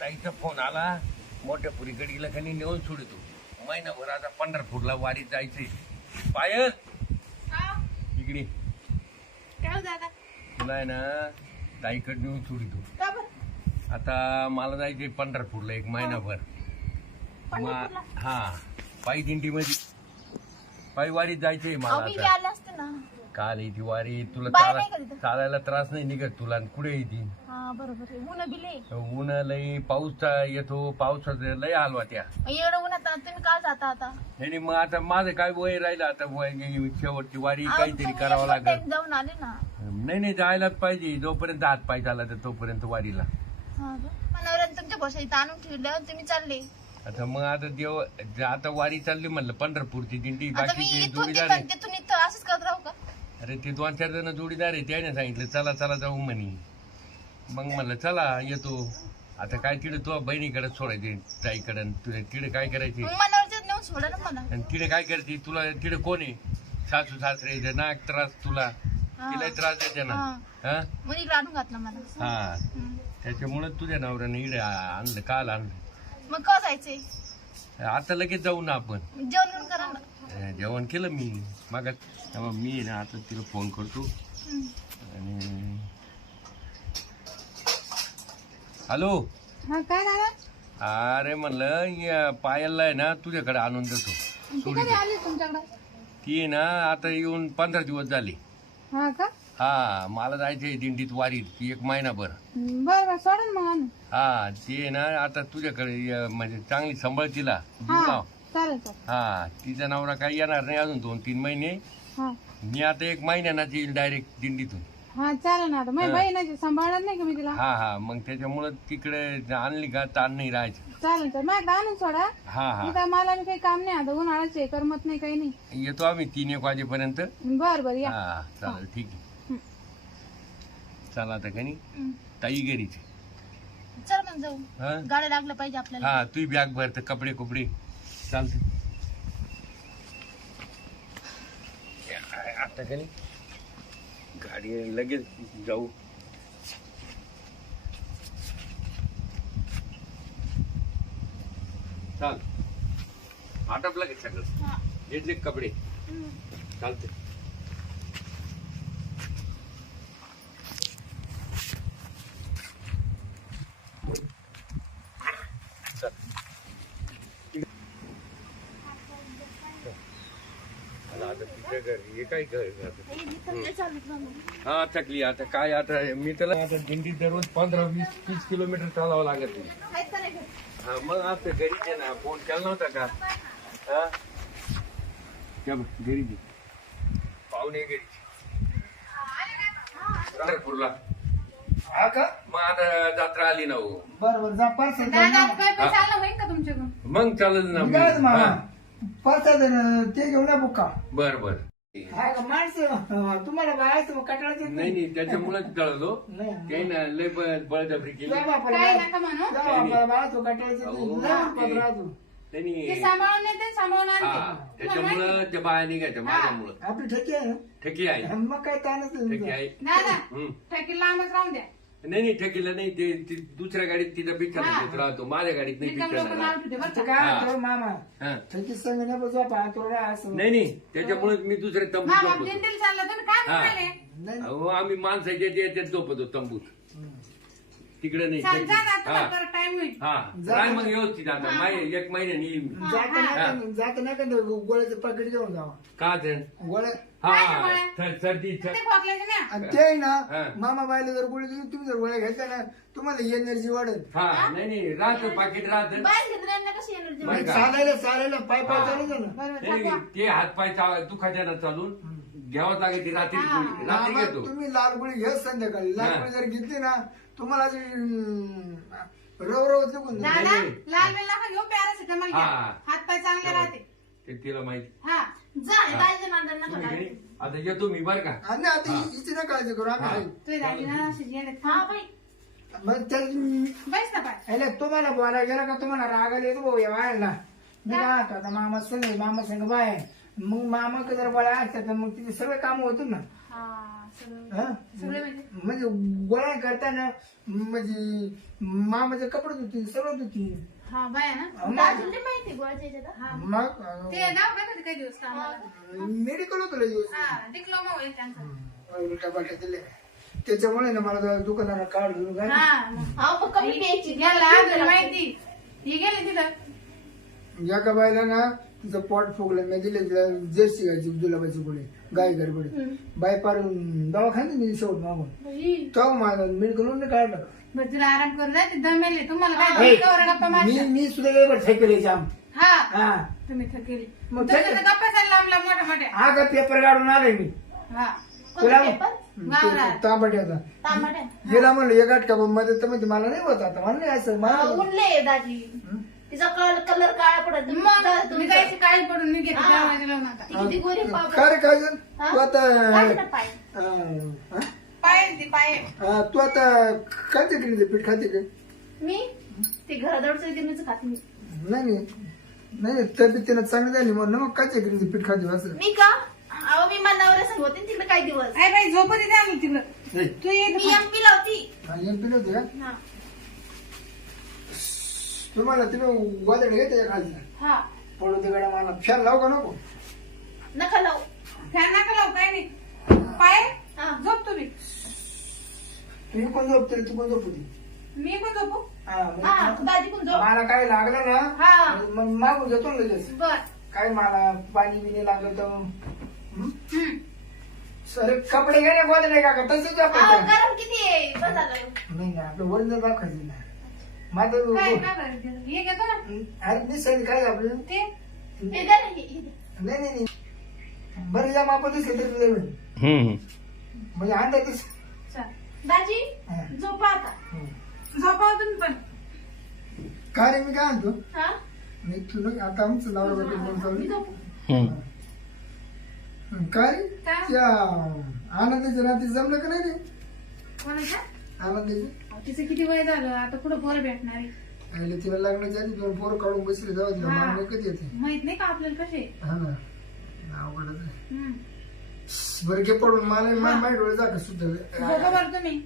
ताईचा phone आला. मोठ्या पुरीकडे गेला खाली नेऊन सोडतो. महिनाभर आता पंढरपूरला वारीत जायचंय. पायल! हा, इकडे. काय हो दादा तुला आहे ना ताईकडे नेऊन सोडतो. आता मला जायचंय पंढरपूरला एक महिनाभर? मा- हा. पायी दिंडी मध्ये पायी वारीत जायचंय मला मी आता. आले असते ना. काल येते वारी तुला बाय नाही? चालायला त्रास नाही निघत तुला आणि कुठे येते हा बरोबर आहे. ऊन बिले ऊन लई पाऊस येतो पावसाचं लय हालवा त्या. एवढं उन्हात ना तुम्ही काल जाता आता? मग आता माझं काय वय राहिलं आता वय शेवटची वारी काहीतरी तुम्ही करावं एक लागेल. time जाऊन आले ना. नाही नाही जायलाच पाहिजे. जोपर्यंत हात पाय चालला तर तोपर्यंत वारीला. हा का? तुमच्या इथं आणून ठेवलं तुम्ही चालले. आता मग आता देव आता वारी चालली म्हणलं पंढरपूरची दिंडी आता मी बाकीचे इथून जोडीदार तिथं आहे तिथून इथं असंच करत राहू का? अरे ते दोन चार जण जोडीदार आहे त्याने सांगितलं चला चला जाऊ म्हणे. मग म्हणलं चला येतो आता काय तिकडे तो बहिणीकडे सोडायचे ताईकडे तुझ्या तिकडे काय करायचे? मग मनावरच नेऊन सोडा ना मला. आणि तिकडे काय करते? तुला तिकडे कोण आहे? सासू सासरे इथे नाक त्रास तुला. तिला त्रास द्यायचा ना. हा. मग इकडे आणून घातलं मला. हा. हम्म. त्याच्यामुळे तुझ्या नवऱ्याने इकडे आणलं काल आणलं. मग का जायचंय? आता लगेच जाऊ ना आपण. जेवण बिवण करा ना. अं, जेवण केलं मी. मग मी आहे ना आता तिला फोन करतो. हम्म. आणि हॅलो. हा काय दादा अरे म्हणलं या पायलला आहे ना तुझ्याकडे आणून देतो. ती कधी आली तुमच्याकडे? ती आहे ना आता येऊन पंधरा दिवस झाले. हा का? हा मला जायचंय दिंडीत वारीत ती एक महिनाभर. बरं बरं सोडा ना मग हा ती आहे ना आता तुझ्याकडे य- म्हणजे चांगली सांभाळ तिला. जीव हा लाव. चालेल चालेल. हा तिचा नवरा काही येणार नाही अजून दोन तीन महिने. हा. मी आता एक महिन्यानाच येईल डायरेक्ट दिंडीतून. हा चालेल ना आता. माझी. बहिणाची सांभाळणार नाही का मी तिला? हा हा. मग त्याच्यामुळं तिकडे आणली का ताण नाही राहायचं. चालेल चालेल. माझ्याकडे आणून सोडा. हा हा. इथं मला बी काही काम नाही. आता उन्हाळ्याच आहे करमत नाही काही नाही. येतो आम्ही तीन एक वाजेपर्यंत. बर बर या. हा चालेल ठीक आहे. चला आता का नाही हम्म. ताई घरीच. आहे. चल मग जाऊ. हा? गाड्या लागलं पाहिजे आपल्याला. हा तू बॅग भर तर कपडे कुपडे. चालते आता का गाडी लगेच जाऊ. चाल. आटपला सगळं. घेतले कपडे. चालते आता तिच्या घरी? हे काय घर आता? हे. हा थकली आता. काय आता? मी त्याला आता दिंडीत दररोज पंधरा वीस तीस किलोमीटर चालावं लागत नाही घरी? हा मग असं घरीच आहे ना. फोन केला नव्हता का? हा? त्या घरी दे. पाहुणे घरी. पंढरपूरला. हा का? मग आता जत्रा आली ना हो. बरं बरं जा पार्सल दादा आता काय पैसे आला होईल का तुमच्याकडून? मग चालेल ना हा. पार्सल ते घेऊन या बुका बर बर. हा का माणसं तुम्हाला बाळायचं मग कटाळाच नाही नाही त्याच्यामुळेच जळलो नाही काही ना लय ब- बळजबरी केली. काय नका म्हणू. बाळाचं अहो, नाही. नाही. ते नाही. सांभाळून नेते सांभाळून हा आणते तुम्हाला माहिती त्याच्यामुळं त्या बाया निघायच्या माझ्यामुळं. आपली ठेकी आहे. ठेकी आहे. ना? मग काय ताणच नाही ठेकी तुमचा. आहे. दादा हम्म. ठेकी लांबच राहून द्या. नाही नाही ठेकीला नाही ते ती दुसऱ्या गाडीत तिचा पिक्चर हा. राहतो. माझ्या गाडीत नाही लोक पिक्चर नाव ठेवते बरं ते का? काय. म्हणतो मामा? ठेकी संग नाही बसवा पाहतो असं. नाही नाही त्याच्यामुळे मी दुसऱ्या तंबूत बाप झोपतो. दिंडीला चालला तुम्ही काय हा. म्हणाले? नाही. अहो आम्ही माणसाच्या याच्यात झोपतो तंबूत. तिकडे नाही चाल हा. टाइम होईल. हा. मग व्यवस्थित आता. माय एक महिन्यानी येईन मी. का ते गोळ्याचं पाकिट घेऊन जावा. का ते? गोळ्या हा. ते गोळ्या? सर- सर्दी ते खोकल्याचे ना? आणि ते आहे हा. ना मामा बायला जर गोळी दिली तुम्ही जर गोळ्या घेतल्या ना तुम्हाला एनर्जी वाढेल. हा. नाही नाही राहत पाकिट राहत. बाहेर घेतल्यांना कशी एनर्जी बरं का? चालायला चालायला पाय पाय हा. चालायचं ना बरोबर नाही, थकवा. ते हातपाय चा- दुखायच्या ना चालून घ्यावं लागेल ती रात्री. गोळी. रात्री मामा, घेतो. तुम्ही लाल गोळी घ्या संध्याकाळी. लाल हा. गोळी जर घेतली ना तुम्हाला अशी, अं, रव रव निघून जाईल. दादा नाही. लाल नका घेऊ पॅरासिटामॉल घ्या हा. हात पाय चांगले राहते ते तिला माहिती हा नांदांना तुम्ही. घरी? आता येतो मी बर का आणि आता हि- हिची ना काळजी करू आम्ही हा. आहे. तुझी दादी ना अशी येडे हा बाई मग त्या बैस ना पाय ह्याला तुम्हाला बोलायला गेला का तुम्हाला रागाला येतो भाऊ या बायला मी काय म्हणतो, आता मामा संग मामा संग बाय मग मामा जर बोला असतात तर मग तिथे सगळे काम होतो ना. हा सगळं हा? सगळे म्हणजे? म्हणजे गोळा करताना म्हणजे मामाचे कपडे धुतील सगळं धुतील. हा बाय ना? दाजीला माहिती हा? ते नाव काही दिवस कामाला? मेडिकल होतं लय हा डिप्लोमा होईल त्यांचा. उलटा पालटा दिले. त्याच्यामुळे ना मला दुकानाला कार्ड घेऊन काय हा. मग. मग कमी माहिती. ही गेली तिथं. या का बायला ना तिचं पोट फुगलं मी दिले तिला जर्सी घ्यायची जुलाबाची गोळी गाय गडबडी. बाय पार दवाखान्यात मी शेवट मागून. तो माझा मेडिकल काढलं. बरं तिला आराम करू द्या ते दमेले तुम्हाला हे, काय कवर गप्पा मी मी सुद्धा जाम. हा. हा. तुम्ही थकेली. मग तुमच्या थकेल. तर गप्पा चालला आमला मोठ्या मोठ्या. हा का पेपर काढून आलोय मी. हा. तुला कोणता पेपर? गावरान. तांबट्याचा तांबड्या. गेला म्हणलं एक मध्ये तर म्हणजे मला नाही होत आता मला नाही असं मला उरले दाजी. हं? तिचा कलर काळा पडत मग तुम्ही जायची काळी पडून मी घेते हा. जेवायला लावून आता ती किती गोरी पाव काय रे काय झालं? हा? तू आता काढ ना पाय. अं, हा? पाय ती पाय हा, तू आता खाते की नाही ते पीठ खाते का? मी? ते घराजवळचं गिरणीचं खाते मी नाही नाही. नाही तब्येतीनं चांगली झाली म्हणून मग काचे की पीठ खाते असं? मी का? अहो मी मनावर सांग होते तिकडे काही दिवस. आई बाई झोपू दे आम्ही तिकडं. तू ये मी एमपी ला होती. हा, एक पिलं होते का? हा. तुम्हाला तुम्ही वादळ घेते का खाली हा. पडू ते गड्या मला. फॅन लावू का नको? नका लावू. फॅन नका लावू काय नाही. पाय. हा. झोप तुम्ही. तुम्ही कोण झोपते तू कोण झोपती मी पण झोपू? हा, मग हा दाजी पण झोप. मला काय लागलं ना हा. मग मागून घेतो ना लगेच. बर. काय मला पाणी बिणी लागलं तर हं? हम्म. सर कपडे घेणे गोदडे का तसेच अहो, गरम किती आहे? बस झालं नाही ना आपलं वजन दाखवायचं ना माझं काय काय करायचं हे घेतो ना. अरे काय आपलं ते हे द्या ना, हे- हे द्या. नाही नाही नाही. बरं या मापा दिसलं तरी. हम्म. म्हणजे अंदाज दिस चल. दाजी हा. झोपा आता. झोपाव तुम्ही पण. काय रे मी काय म्हणतो? हा? मी तुला आता आमचं नाव मी चालू. झोपू. हम्म. हं, काय रे? काय? त्या आनंदाच्या जमलं का नाही रे? कोणाच्या आनंदाचे? तिचं किती वय झालं? आता पुढं पोरं भेटणार आहे? आईला तिला लागण्याच्या आधी दोन पोरं काढून बसले जाऊ हा. कधी येते? माहीत नाही का आपल्याला कसे? हा ना. अवघडच आहे. हम्म. बरं घे पडून. मला मा- माझ्या डोळे जा का सुद्धा. झोपा बरं तुम्ही.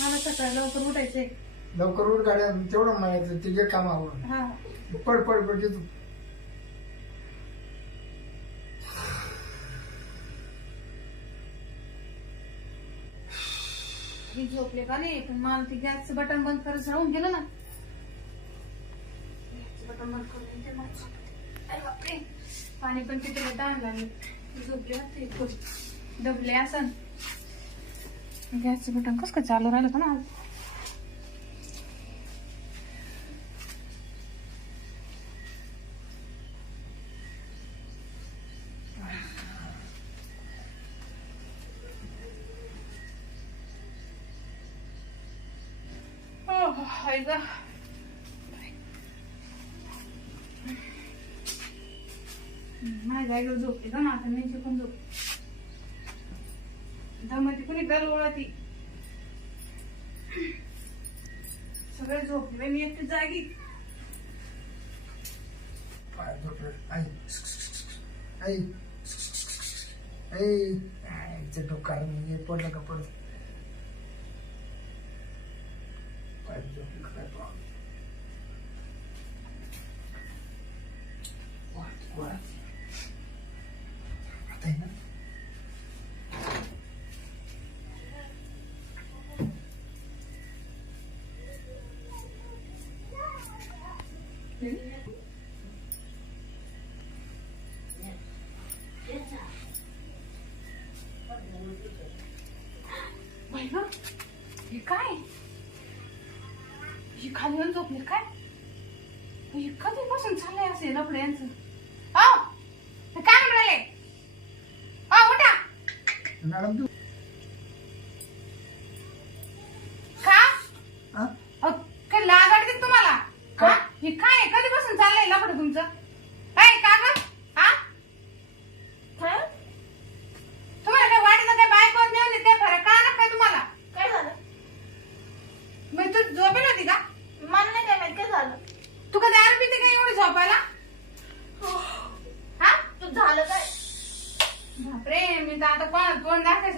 मला सकाळी लवकर उठायचंय. लवकर उठ गाड्या तेवढं माहिती ते घे कामावर हा. पड पड पड घे तू. झोपले का नाही? पण मला ते गॅसचं बटन बंद करत राहून गेलं ना. गॅसचं बटन बंद करून अरे बापरे. पाणी पण किती ताण लागले झोपले होते थोडी दबले असन. गॅसचं बटन कसं काय चालू राहिलं का ना आज? ग. माझ्या जागेवर झोपली का ना आता मी पण झोप दमती कुणी दल ती सगळे झोपले मी एकटी जागी पाय झोपले. आई आई आई आईचं डोकं आहे पडलं का पडलं हे काय? हे खाली येऊन झोपले काय? हे कधीपासून चाललंय असे लपडे यांचं. काय म्हणाले? अहो, उठा. मॅडम तू का हा? अहो, काय लाज वाटते का तुम्हाला काय? हा? हे काय आहे? कधीपासून चाललंय लपडं तुमचं काय का ग हा काय तुम्हाला काय वाटलं काय बायको नेऊन ते फरक कळा ना काय तुम्हाला काय झालं मग तू झोपेल होती का मला नाही काय माहीत काय झालं तू का दारू पिते का एवढी झोपायला हा तू झालं काय बापरे मी तर आता कोण कोण दाखवायचं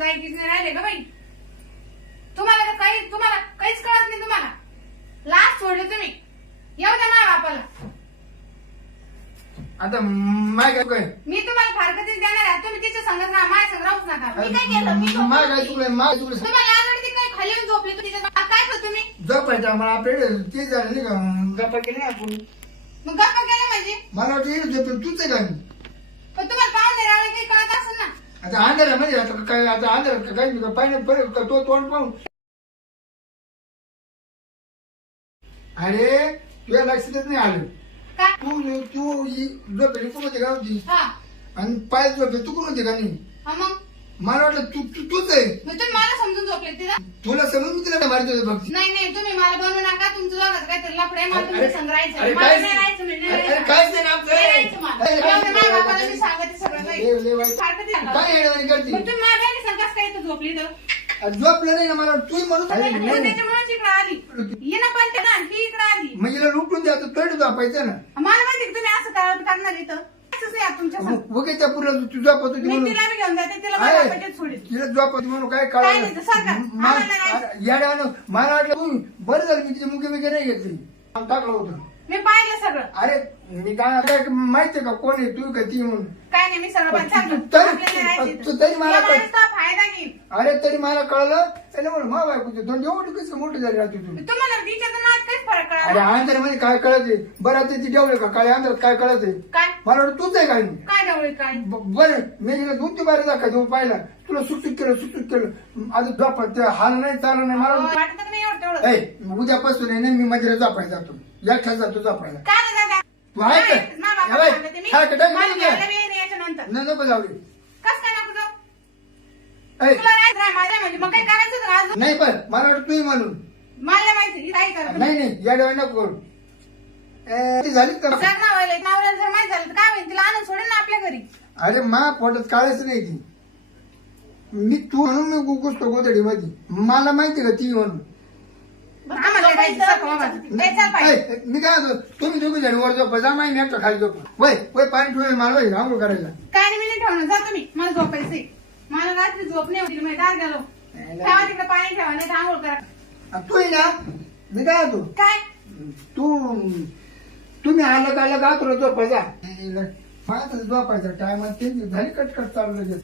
काही तुम्हाला काहीच कळत नाही तुम्हाला. लास्ट सोडले तुम्ही. येऊ द्या माझ्या बापाला. आता माय काय काय मी तुम्हाला फारकतीच देणार आहे. तुम्ही तिच्या संगत राहा माझ्या संग राहूच नका. मी काय केलं? मी झोपली. माय काय चुकलं माय चुकलं तुम्हाला आवडती काय खाली येऊन झोपली तिच्या. काय करतो तुम्ही? जपायचं आम्हाला आपल्याकडे ते झालं नाही का? जपा केली ना आपण? मग गप्पा केलं म्हणजे? मला वाटतं तूच आहे का? पण तुम्हाला राहिले काही कळत असेल ना? आता काय आता काय नाही पाहिजे परत तो तोंड पाहून. अरे तुझ्या लक्षातच नाही आलं. काय तू तू झोपेली तू होते का होती हा. आणि पाय झोपे तू कोण होते का नाही हा मग? मला वाटलं तू तू तूच आहे मग तुम्ही मला समजून झोपले तिला तुला समजून मी तिला मारतो होतो बघ नाही नाही तुम्ही मला बनवू नका तुमचं दोघांचं काहीतरी लफडे मला तुमच्या संग राहायचं अरे मला काय नाही राहायचं म्हणजे नाही अरे राहायचं. काय ते ना आपलं? नाही राहायचं मला. अरे काय एवढं माझ्या ते? बापाला मी सांगते सगळं काही. लय- लय वाईट. सारखं ते सांगा. काय येडवाणी करते मग तुम्ही माझ्या काय इथं झोपली तर अरे झोपलं नाही ना मला तू म्हणून अरे तू नाही. त्याच्यामुळेच इकडे आली ये ना पण ना ती इकडे आली मग हिला लुटून द्या तर तोड ना मला माहिती का तुम्ही असं करणार इथं मग त्या तू होती मी म्हणून. तिला बी घेऊन जाते तिला आहे. माझ्या बापाच्यात सोडील तिला झोपत होती म्हणून काय काय नाही, सरकार. आम्हाला नाही. कळलं याड्यानं मला वाटलं बरं झालं मी तिची मुके मुके नाही घेतली. टाकलं होतं. मी पाहिलं सगळं. अरे मी काय काय माहितीये का कोण आहे तू का ती म्हणून? काय नाही मी पण चालतो तरी- आपल्याला नाही राहायचं. तू इथं. तरी मला या काय- माणसाचा फायदा घे अरे तरी मला कळलं. त्याला म्हणून मा बायको दोन एवढी कसं मोठी झाली राहते तू? तुम्हाला तिच्यात माझ्यात काहीच फरक अरे कळा अंधारमध्ये काय कळत आहे? बरं आता ती ठेवलं का? काय अंधारात काय कळत आहे? काय? मला वाटतं तूच आहे काय काय डवळे काय? बरं मी गेलं दोन ते बारा दाखवा पाहिला. तुला सुटसुट केलं सुटसुट केलं. आता झोपा ते हाल नाही चाललं नाही मला वाटतं- वाटत नाही एवढं तेवढं? ए, उद्यापासून आहे ना मी मंदिरात जापायला जातो. एकठाच जातो जापायला काय नाही दादा? तू आहे का? नाही, सांगते मी. हा, मला घ्यायला काय? बी येईन याच्यानंतर. न- नको जाऊ दे. कसं काय नको जाऊ? ए, तुला नाही राह, माझ्या म्हणजे मग काय करायचं होतं अजून? नाही पण मला वाटतं तू म्हणून मला माहिती नाही नाही या डोळ्या नको करू ए, ती झालीच का लग्न व्हायला नवऱ्याला जर माहीत झालं तर काय होईल तिला आणून सोडेल ना आपल्या घरी अरे मा पोटात काळच नाही ती मी तू म्हणून मी गुगुसतो गोदडी मध्ये मला माहिती का ती म्हणून मी काय म्हणतो तुम्ही दोघी जण वर झोपा जा माहिती खाली झोपा. वय वय पाणी ठेवलं मला वय करायला. काय नाही मी नाही ठेवणार. जा तुम्ही. मला झोपायचंय मला रात्री झोप नाही होती मी दार गेलो ठेवा तिकडे पाणी ठेवा नाही करा. तू ना. मी काय म्हणतो? काय? तू तुम्ही आलं का आलं का तुला झोपायचा झोपायचा. टायमात ते झाली कटकट चालू लगेच.